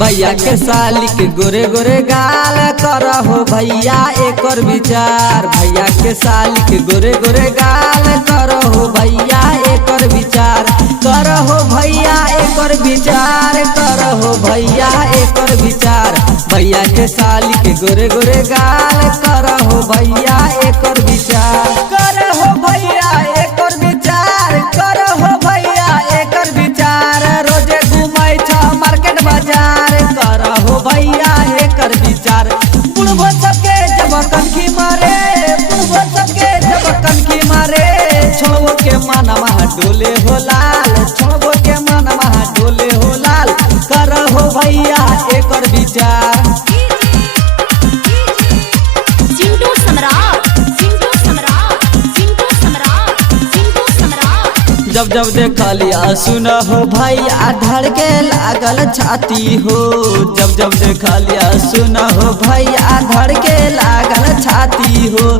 भैया के साली के गोरे गोरे गाल करहो भैया एकर विचार। भैया के साली के गोरे गोरे गाल करहो भैया एकर विचार। करहो भैया एकर विचार, करहो भैया एकर विचार। भैया के साली के गोरे गोरे गाल करहो भैया एकर विचार। करहो भैया एकर विचार, करहो भैया एकर विचार। रोजे घूमै छ मार्केट बाजार, करहो भैया एकर विचार। बुढ़बो सबके जब कनखी मारे, बुढ़बो सबके जब कनखी मारे। छोड़बो के मनवा डोले हो लाल, छोड़बो के मनवा डोले हो लाल। करहो भैया एकर विचार। जब जब देखलिया सुन हो भैया धड़के लागल छाती हो। जब जब देखलिया सुन हो भैया धड़के लागल छाती हो।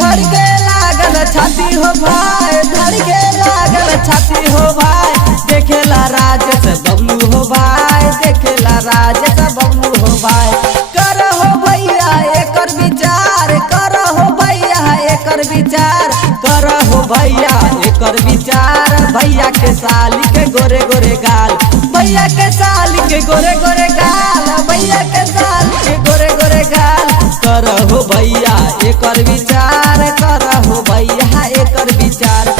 धड़के लागल छाती हो भाई, धड़के लागल छाती हो भाई। देखेला राजेश बबलू हो भाई, देखेला राजेश बबलू हो भाई। करहो भैया एकर विचार, करहो भैया एकर विचार। करहो भैया एकर विचार। भैया के साली के गोरे गोरे गाल, भैया के साली के गोरे गोरे गाल, भैया के साली के गोरे गोरे गाल। करहो भैया एकर विचार, करहो भैया एकर विचार।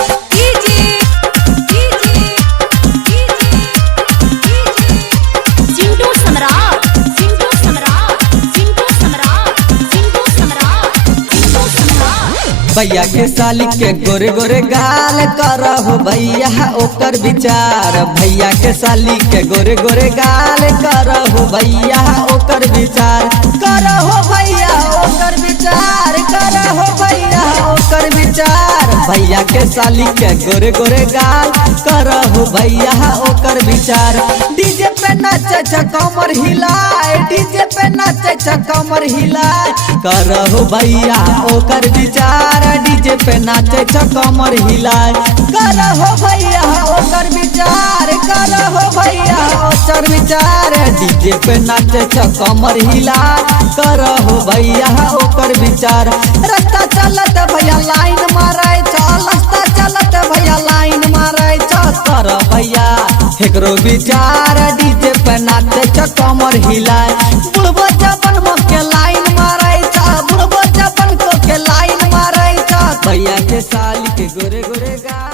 भैया के साली के गोरे गोरे गाल करहो भैया ओकर विचार। भैया के साली के गोरे गोरे गाल करहो भैया ओकर विचार। करहो भैया ओकर विचार, करहो भैया ओकर विचार। भैया के साली के गोरे गोरे गाल करहो भैया ओकर विचार। डीजे पे नाचे छ कमर हिलाए, डीजे पे नाचे छ कमर हिलाए। करहो भैया ओकर विचार, डीजे पे नाचे छ कमर हिलाए। करहो भैया ओकर विचार, करहो भैया ओकर विचार। डीजे पे नाचे छ कमर हिलाए। करहो भैया ओकर विचार। रास्ता चलत भैया लाइन मारे छ, रास्ता चलत भैया लाइन मारे छ। कर भैया एकरो विचार, डीजे पे नाचे छ कमर हिलाए। बुढ़बो जबन के लाइन मारे छ, बुढ़बो जबन को के लाइन मारे छ। भैया के साली के गोरे गोरे गाल।